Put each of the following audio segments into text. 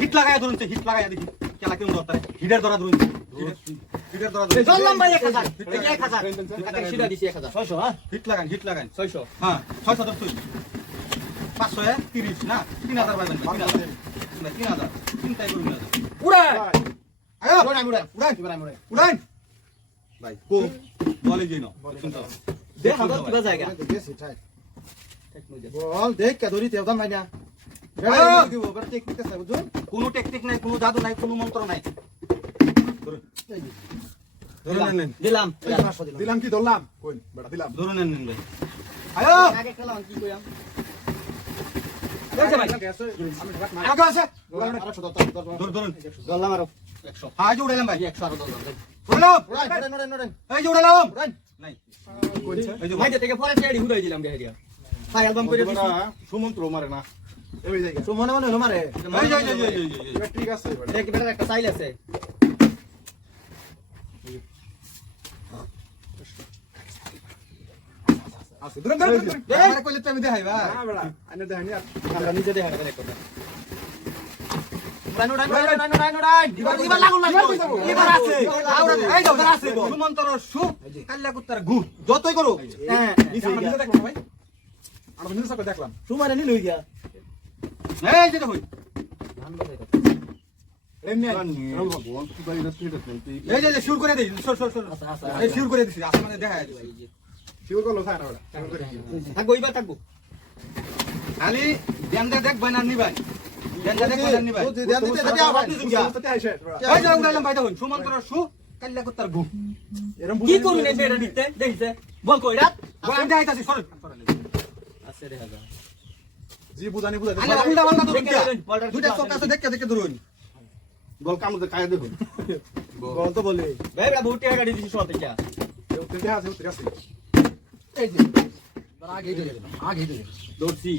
Hit লাগায় ধরুন hit লাগায় দেখি কেলা কেমন ধরতে হিটের ধরা ধরুন হিটের ধরা ধরুন চললাম ভাই এক হাজার এই যে এক হাজার একটা সিধা দিছি এক হাজার ছয়শো হ্যাঁ হিট লাগান হিট লাগান ছয়শো হ্যাঁ ছয়শো ধরছুই পাঁচশো এক তিরিশ না তিন হাজার পাইবেন তিন হাজার না, তিন হাজার তিনটাই করুন না উড়াই আয়ো উড়াই উড়াই উড়ান উড়াই উড়াই উড়ান ভাই কো বলে যাই না শুনতে দে হাজার কিবা জায়গা বল দেখ কে ধরি তেও দাম নাই না কোনো টেকনিক নাই কোনো জাদু নাই কোনো মন্ত্র নাই। ধরুন ধরুন নেন দিলাম এই পাঁচশো দিলাম। দিলাম কি ধরলাম? দিলাম। ধরুন ভাই। আয়ো! আগে খেলাম কি সুমন্ত্র মারে না। তো মনে মনে হলো মারে। ঠিক আছে বেটার একটা চাইল আছে। নিজে দেখা যতই করো হ্যাঁ আমরা দেখলাম। সুমারে নিল গিয়া এই যে দেখুন। এই যে শিউর করে দেই সর সর এই করে দিছি আসমানে দেখা করল কি থাকব এবার থাকব। খালি দেন্দা দেখ বানা নিবাই। দেন্দা দেখ বানা নিবাই। দেন দিতে দিতে আবার দিছু গিয়া সাথে আইছে বেটা এই যে উড়াইলাম ভাই দেখুন সুমন্তর সু কাল্লা কুত্তার গু এরকম কি করুন এই বেটা দিতে? দেখিছে। বল কই রাত আমি দেখাইতাছি সর। আছে দেখা যায় জি বুঝানি আলে উল্টা পাল্টা ধরুন দেখে দুইটা চোখ আছে দেখে দেখে ধরুন তো দেখুন বল তো বলে ভাই বহুত টাকা দিছি শর্ট এটা উঠতে আছে উঠতে আছে এই যে আগে দৌড়ছি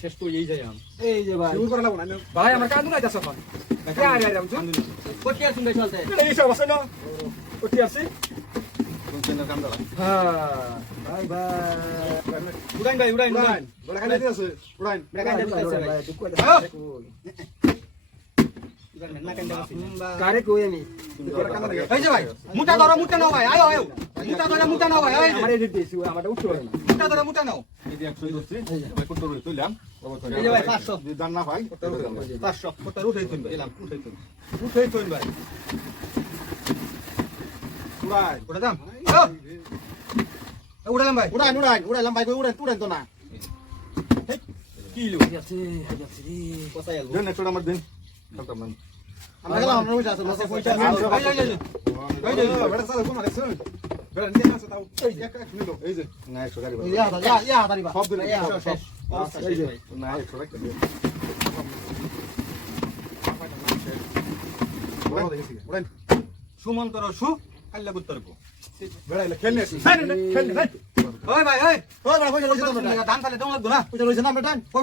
শেষ এই যাই আম এই যে ভাই শিওর করা লাগবে না ভাই আমার কান্দু নাই যাচ্ছে এখন আরে আরে বুঝুন কোটি আসুন চলতে এই সব আছে না আছে কারে কই আমি এই ভাই মুটা ধরো মুটা নাও ভাই আয়ো আয়ো মুটা ধরে মুটা নাও ভাই এই যে, আমারে নাও এই যে 100 ধরছি ভাই কত রইল তুইলাম এই যে ভাই 500 দান না ভাই কত রইল 500 কত উঠাই তুই ভাই দিলাম উঠাই তুই ভাই উড়াই ওটা দাম আয়ো উড়ালাম ভাই উড়াই উড়াই উড়াইলাম ভাই কই উড়াই তুড়েন তো না কি লো আছে আছে রে কোথায় আলবো দেন একটা আমার দিন খাতাম না আমরা গেলাম আমরা বুঝা আছে মাসে পয়সা এই যে, এই যে, এই যে। এই যে, এই যে। বেটা সাদা কোন আছে বেটা নিয়ে আসো তাও এক এক নিলো এই যে না 100 গাড়ি ইয়া ইয়া ইয়া দাঁড়িবা সব দিন ইয়া সব শেষ আচ্ছা না 100 রাখতে দিও উড়াইন সুমন্তর সু কাল্লা কুত্তার গু বেড়া খেলনে আছে খেলনে ওই ভাই ওই ওই ভাই পয়সা লইছে ধান ফালে দেওয়া লাগতো না পয়সা লইছে না বেটা কই